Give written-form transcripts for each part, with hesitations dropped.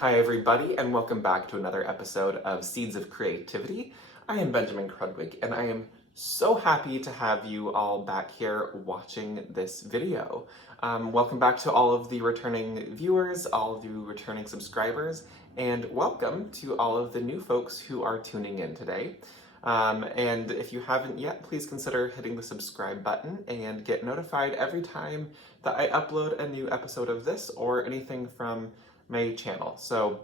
Hi everybody, and welcome back to another episode of Seeds of Creativity. I am Benjamin Krudwig, and I am so happy to have you all back here watching this video. Welcome back to all of the returning viewers, all of you returning subscribers, and welcome to all of the new folks who are tuning in today. And if you haven't yet, please consider hitting the subscribe button and get notified every time that I upload a new episode of this or anything from my channel. So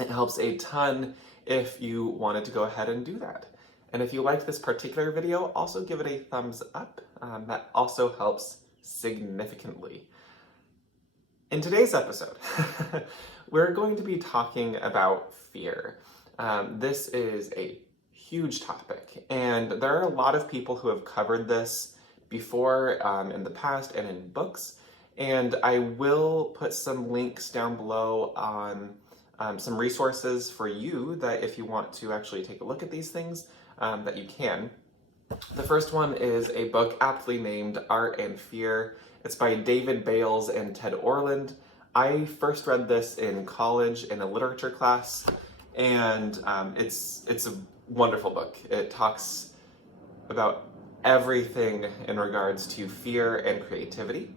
it helps a ton if you wanted to go ahead and do that. And if you liked this particular video, also give it a thumbs up. That also helps significantly. In today's episode, we're going to be talking about fear. This is a huge topic, and there are a lot of people who have covered this before in the past and in books. And I will put some links down below on some resources for you that if you want to actually take a look at these things, that you can. The first one is a book aptly named Art and Fear. It's by David Bayles and Ted Orland. I first read this in college in a literature class, and it's a wonderful book. It talks about everything in regards to fear and creativity.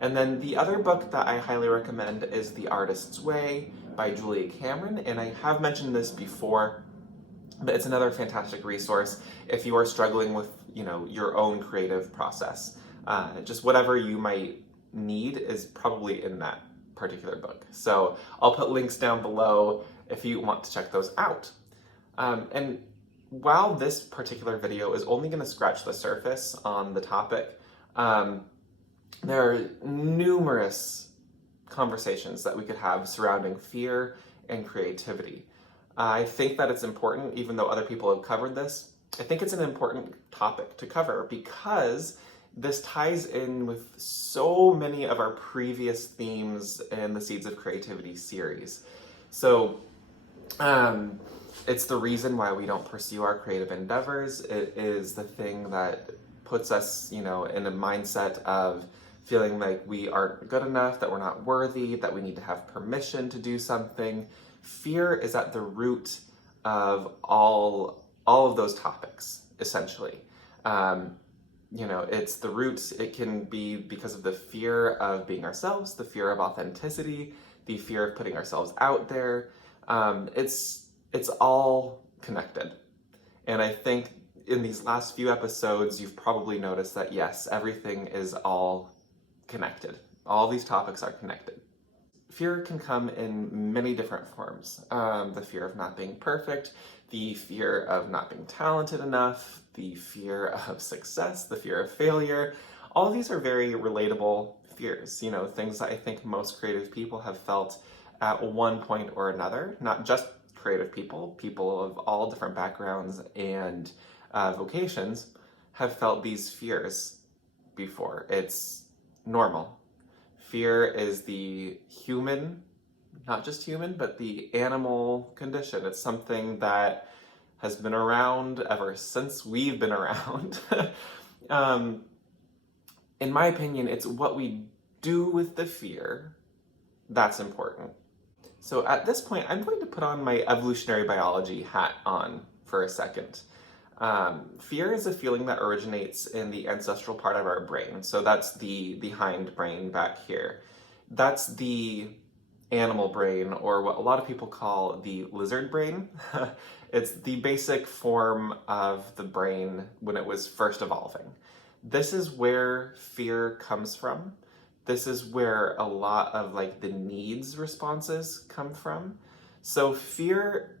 And then the other book that I highly recommend is The Artist's Way by Julia Cameron, and I have mentioned this before, but it's another fantastic resource if you are struggling with, your own creative process. Just whatever you might need is probably in that particular book. So I'll put links down below if you want to check those out. And while this particular video is only going to scratch the surface on the topic, there are numerous conversations that we could have surrounding fear and creativity. I think that it's important, even though other people have covered this, I think it's an important topic to cover because this ties in with so many of our previous themes in the Seeds of Creativity series. So, it's the reason why we don't pursue our creative endeavors. It is the thing that puts us, in a mindset of feeling like we aren't good enough, that we're not worthy, that we need to have permission to do something. Fear is at the root of all of those topics, essentially. It's the root. It can be because of the fear of being ourselves, the fear of authenticity, the fear of putting ourselves out there. It's all connected. And I think in these last few episodes, you've probably noticed that yes, everything is all connected. All these topics are connected. Fear can come in many different forms. The fear of not being perfect, the fear of not being talented enough, the fear of success, the fear of failure. All of these are very relatable fears, things that I think most creative people have felt at one point or another, not just creative people of all different backgrounds and vocations have felt these fears before. It's normal. Fear is the human, not just human, but the animal condition. It's something that has been around ever since we've been around. In my opinion, it's what we do with the fear that's important. So at this point, I'm going to put on my evolutionary biology hat on for a second. Fear is a feeling that originates in the ancestral part of our brain. So that's the hind brain back here. That's the animal brain, or what a lot of people call the lizard brain. It's the basic form of the brain when it was first evolving. This is where fear comes from. This is where a lot of the needs responses come from. So fear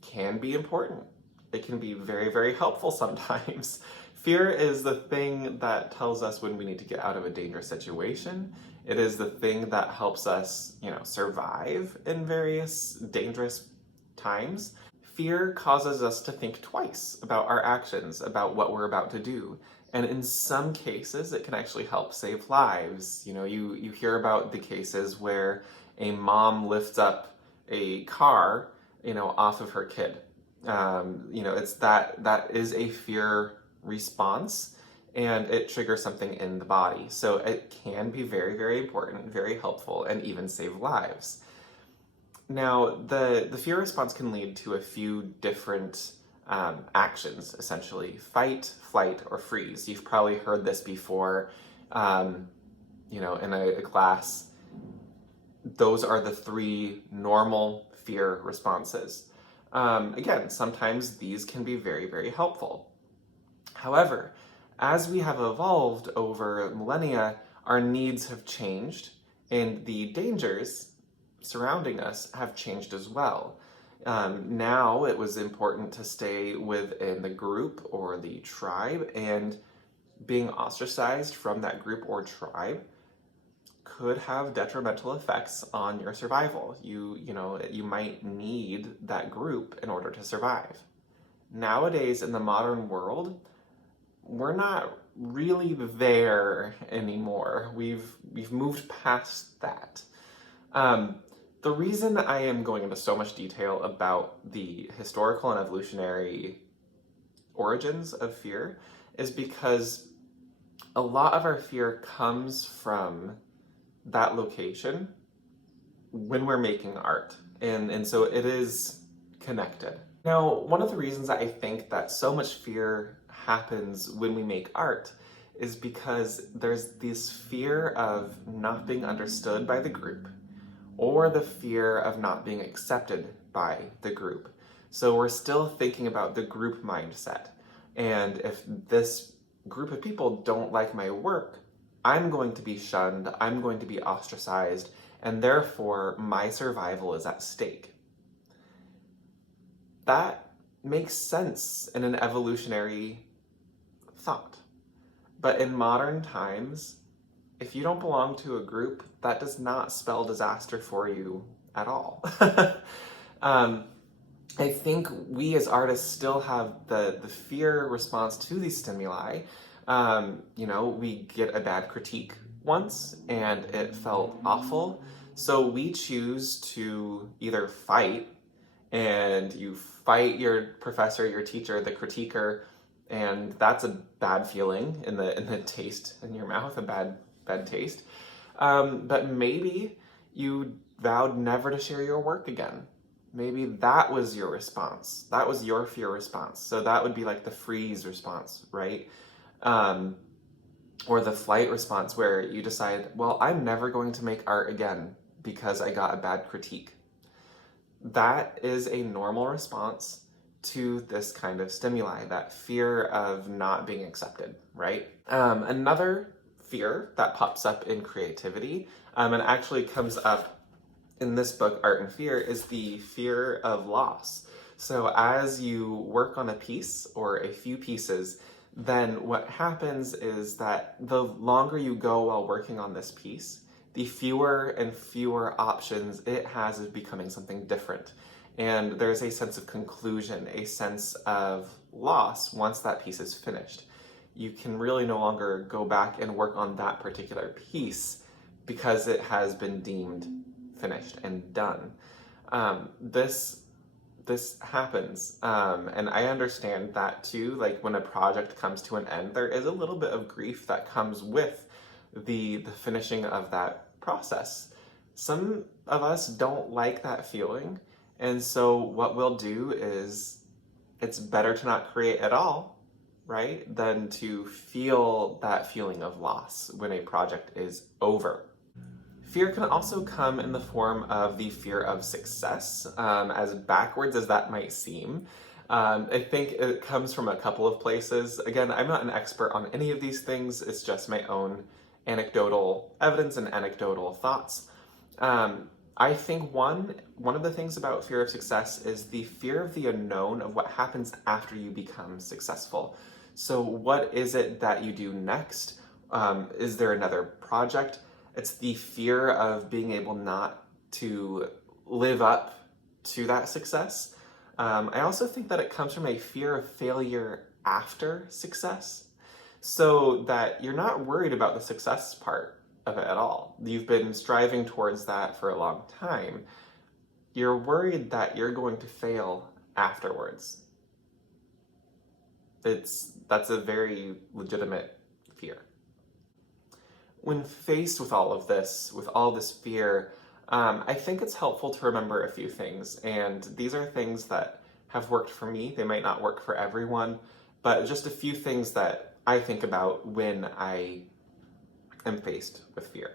can be important. It can be very, very helpful sometimes. Fear is the thing that tells us when we need to get out of a dangerous situation. It is the thing that helps us, survive in various dangerous times. Fear causes us to think twice about our actions, about what we're about to do. And in some cases, it can actually help save lives. You hear about the cases where a mom lifts up a car, off of her kid. It's that is a fear response, and it triggers something in the body. So it can be very, very important, very helpful, and even save lives. Now, the fear response can lead to a few different actions, essentially. Fight, flight, or freeze. You've probably heard this before, in a class. Those are the three normal fear responses. Again, sometimes these can be very, very helpful. However, as we have evolved over millennia, our needs have changed and the dangers surrounding us have changed as well. Now it was important to stay within the group or the tribe, and being ostracized from that group or tribe could have detrimental effects on your survival. You might need that group in order to survive. Nowadays, in the modern world, we're not really there anymore. We've moved past that. The reason I am going into so much detail about the historical and evolutionary origins of fear is because a lot of our fear comes from that location when we're making art. And so it is connected. Now, one of the reasons I think that so much fear happens when we make art is because there's this fear of not being understood by the group, or the fear of not being accepted by the group. So we're still thinking about the group mindset. And if this group of people don't like my work, I'm going to be shunned, I'm going to be ostracized, and therefore my survival is at stake. That makes sense in an evolutionary thought. But in modern times, if you don't belong to a group, that does not spell disaster for you at all. I think we as artists still have the fear response to these stimuli. We get a bad critique once and it felt awful. So we choose to either fight, and you fight your professor, your teacher, the critiquer, and that's a bad feeling in the taste in your mouth, a bad taste. But maybe you vowed never to share your work again. Maybe that was your response. That was your fear response. So that would be like the freeze response, right? Or the flight response, where you decide, well, I'm never going to make art again because I got a bad critique. That is a normal response to this kind of stimuli, that fear of not being accepted, right? Another fear that pops up in creativity, and actually comes up in this book, Art and Fear, is the fear of loss. So as you work on a piece or a few pieces, then what happens is that the longer you go while working on this piece, the fewer and fewer options it has of becoming something different. And there's a sense of conclusion, a sense of loss once that piece is finished. You can really no longer go back and work on that particular piece because it has been deemed finished and done. This happens, and I understand that too. Like when a project comes to an end, there is a little bit of grief that comes with the finishing of that process. Some of us don't like that feeling, and so what we'll do is, it's better to not create at all, right, than to feel that feeling of loss when a project is over. Fear can also come in the form of the fear of success, as backwards as that might seem. I think it comes from a couple of places. Again, I'm not an expert on any of these things. It's just my own anecdotal evidence and anecdotal thoughts. I think one of the things about fear of success is the fear of the unknown, of what happens after you become successful. So what is it that you do next? Is there another project? It's the fear of being able not to live up to that success. I also think that it comes from a fear of failure after success, so that you're not worried about the success part of it at all. You've been striving towards that for a long time. You're worried that you're going to fail afterwards. That's a very legitimate fear. When faced with all of this, with all this fear, I think it's helpful to remember a few things, and these are things that have worked for me. They might not work for everyone, but just a few things that I think about when I am faced with fear.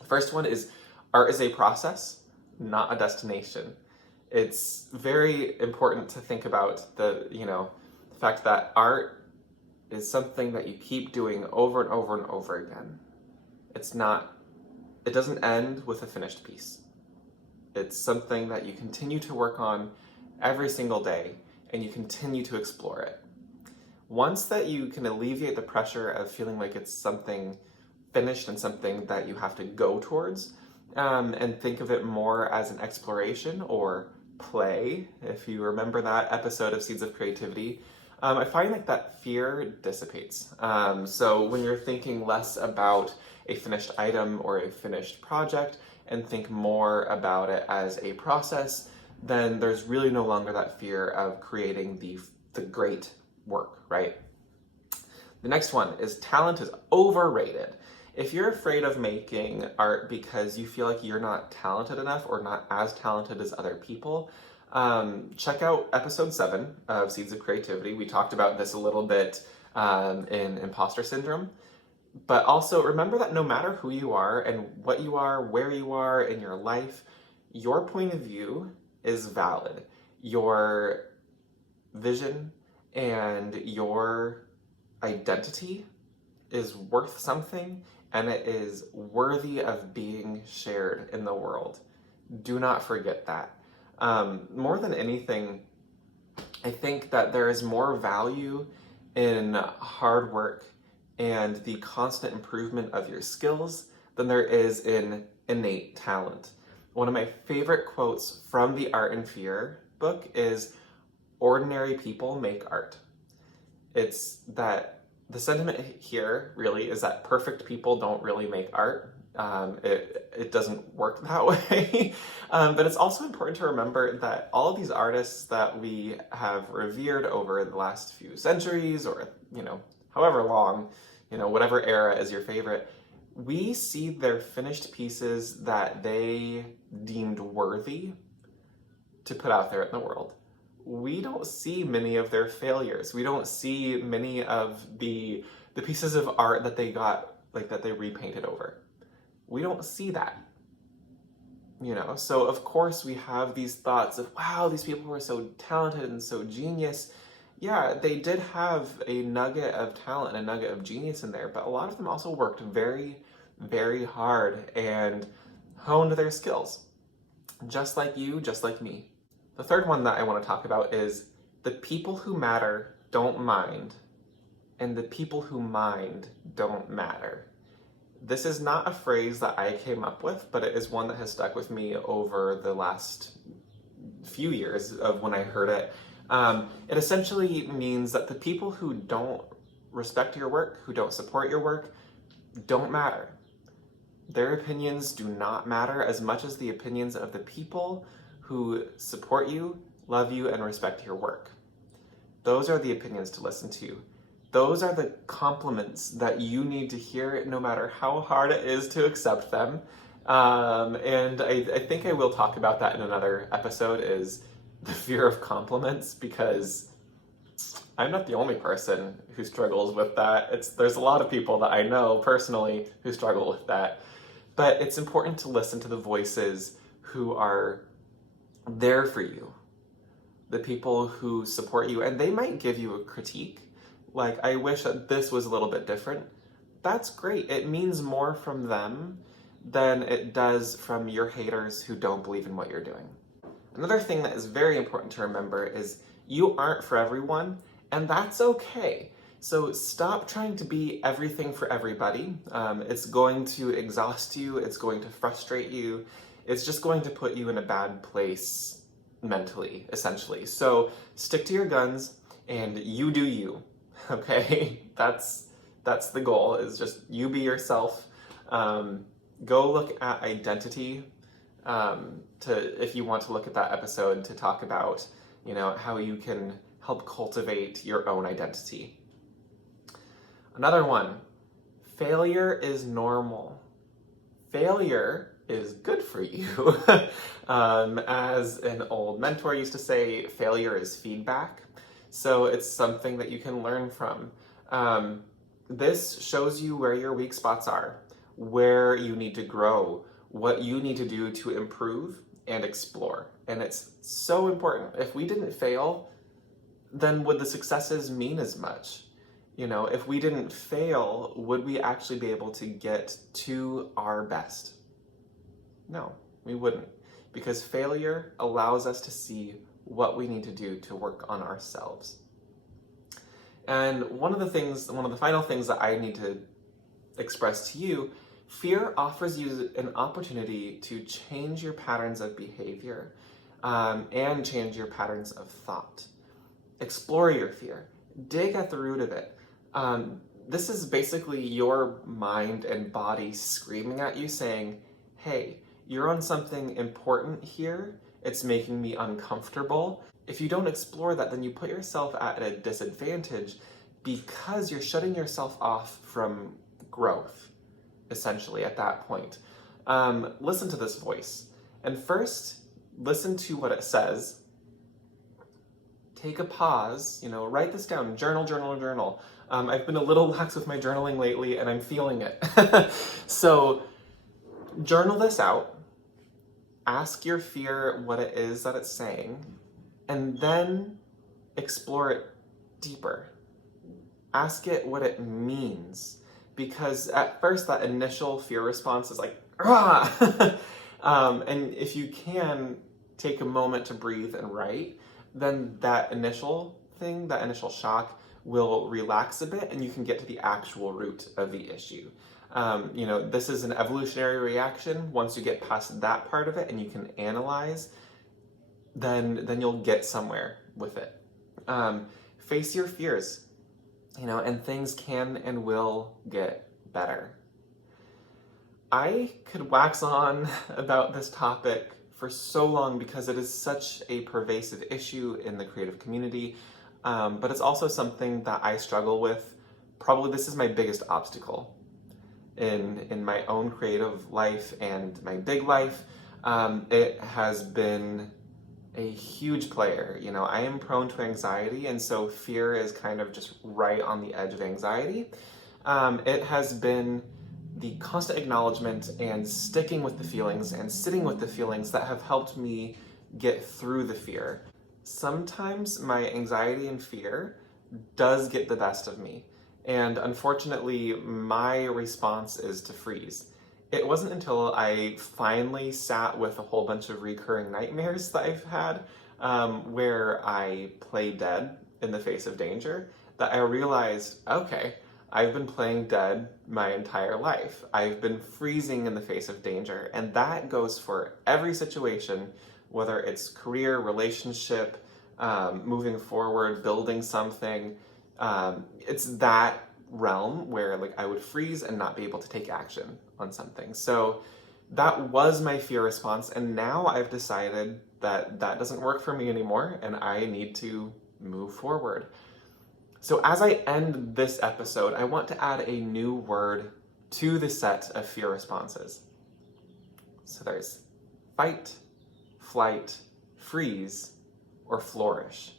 The first one is art is a process, not a destination. It's very important to think about the fact that art is something that you keep doing over and over and over again. It doesn't end with a finished piece. It's something that you continue to work on every single day, and you continue to explore it. Once that you can alleviate the pressure of feeling like it's something finished and something that you have to go towards, and think of it more as an exploration or play, if you remember that episode of Seeds of Creativity, I find like that fear dissipates. So when you're thinking less about a finished item or a finished project and think more about it as a process, then there's really no longer that fear of creating the great work, right? The next one is talent is overrated. If you're afraid of making art because you feel like you're not talented enough or not as talented as other people, check out episode 7 of Seeds of Creativity. We talked about this a little bit in imposter syndrome. But also remember that no matter who you are and what you are, where you are in your life, your point of view is valid. Your vision and your identity is worth something, and it is worthy of being shared in the world. Do not forget that. More than anything, I think that there is more value in hard work and the constant improvement of your skills than there is in innate talent. One of my favorite quotes from the Art and Fear book is, "Ordinary people make art." It's that the sentiment here really is that perfect people don't really make art. It doesn't work that way. But it's also important to remember that all of these artists that we have revered over the last few centuries, or however long, whatever era is your favorite, we see their finished pieces that they deemed worthy to put out there in the world. We don't see many of their failures. We don't see many of the pieces of art that they got, like that they repainted over. We don't see that. So of course we have these thoughts of, wow, these people were so talented and so genius. Yeah, they did have a nugget of talent and a nugget of genius in there, but a lot of them also worked very, very hard and honed their skills. Just like you, just like me. The third one that I want to talk about is the people who matter don't mind, and the people who mind don't matter. This is not a phrase that I came up with, but it is one that has stuck with me over the last few years of when I heard it. It essentially means that the people who don't respect your work, who don't support your work, don't matter. Their opinions do not matter as much as the opinions of the people who support you, love you, and respect your work. Those are the opinions to listen to. Those are the compliments that you need to hear, no matter how hard it is to accept them. And I think I will talk about that in another episode, is the fear of compliments, because I'm not the only person who struggles with that. There's a lot of people that I know personally who struggle with that. But it's important to listen to the voices who are there for you, the people who support you, and they might give you a critique. Like, I wish that this was a little bit different. That's great. It means more from them than it does from your haters who don't believe in what you're doing. Another thing that is very important to remember is you aren't for everyone, and that's okay. So stop trying to be everything for everybody. It's going to exhaust you. It's going to frustrate you. It's just going to put you in a bad place mentally, essentially. So stick to your guns and you do you, okay? That's the goal, is just you be yourself. Go look at identity, if you want to look at that episode to talk about, how you can help cultivate your own identity. Another one, failure is normal. Failure is good for you. As an old mentor used to say, failure is feedback. So it's something that you can learn from. This shows you where your weak spots are, where you need to grow, what you need to do to improve and explore. And it's so important. If we didn't fail, then would the successes mean as much? You know, if we didn't fail, would we actually be able to get to our best? No, we wouldn't. Because failure allows us to see what we need to do to work on ourselves. And one of the final things that I need to express to you, fear offers you an opportunity to change your patterns of behavior and change your patterns of thought. Explore your fear. Dig at the root of it. This is basically your mind and body screaming at you saying, hey, you're on something important here. It's making me uncomfortable. If you don't explore that, then you put yourself at a disadvantage because you're shutting yourself off from growth, essentially, at that point. Listen to this voice. And first, listen to what it says. Take a pause, write this down, journal. I've been a little lax with my journaling lately and I'm feeling it. So journal this out, ask your fear what it is that it's saying, and then explore it deeper. Ask it what it means, because at first that initial fear response is like, ah! And if you can take a moment to breathe and write, then that initial shock will relax a bit and you can get to the actual root of the issue. This is an evolutionary reaction. Once you get past that part of it and you can analyze, then you'll get somewhere with it. Face your fears, and things can and will get better. I could wax on about this topic for so long because it is such a pervasive issue in the creative community, but it's also something that I struggle with. Probably this is my biggest obstacle in my own creative life and my big life. It has been a huge player. I am prone to anxiety, and so fear is kind of just right on the edge of anxiety. It has been the constant acknowledgement and sticking with the feelings and sitting with the feelings that have helped me get through the fear. Sometimes my anxiety and fear does get the best of me, and unfortunately my response is to freeze. It wasn't until I finally sat with a whole bunch of recurring nightmares that I've had, where I play dead in the face of danger, that I realized, okay, I've been playing dead my entire life. I've been freezing in the face of danger, and that goes for every situation, whether it's career, relationship, moving forward, building something. It's that realm where I would freeze and not be able to take action on something. So that was my fear response, and now I've decided that doesn't work for me anymore, and I need to move forward. So as I end this episode, I want to add a new word to the set of fear responses. So there's fight, flight, freeze, or flourish.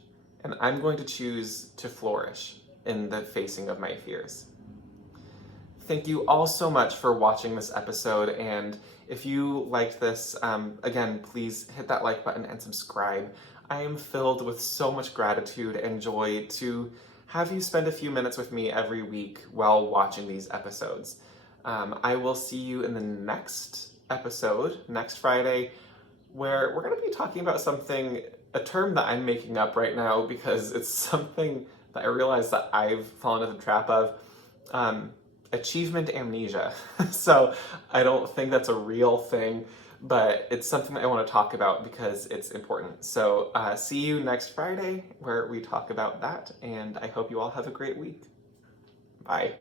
And I'm going to choose to flourish in the facing of my fears. Thank you all so much for watching this episode, and if you liked this, again, please hit that like button and subscribe. I am filled with so much gratitude and joy to have you spend a few minutes with me every week while watching these episodes. I will see you in the next episode, next Friday, where we're going to be talking about a term that I'm making up right now because it's something that I realize that I've fallen into the trap of. Achievement amnesia. So I don't think that's a real thing, but it's something that I want to talk about because it's important. So see you next Friday where we talk about that, and I hope you all have a great week. Bye.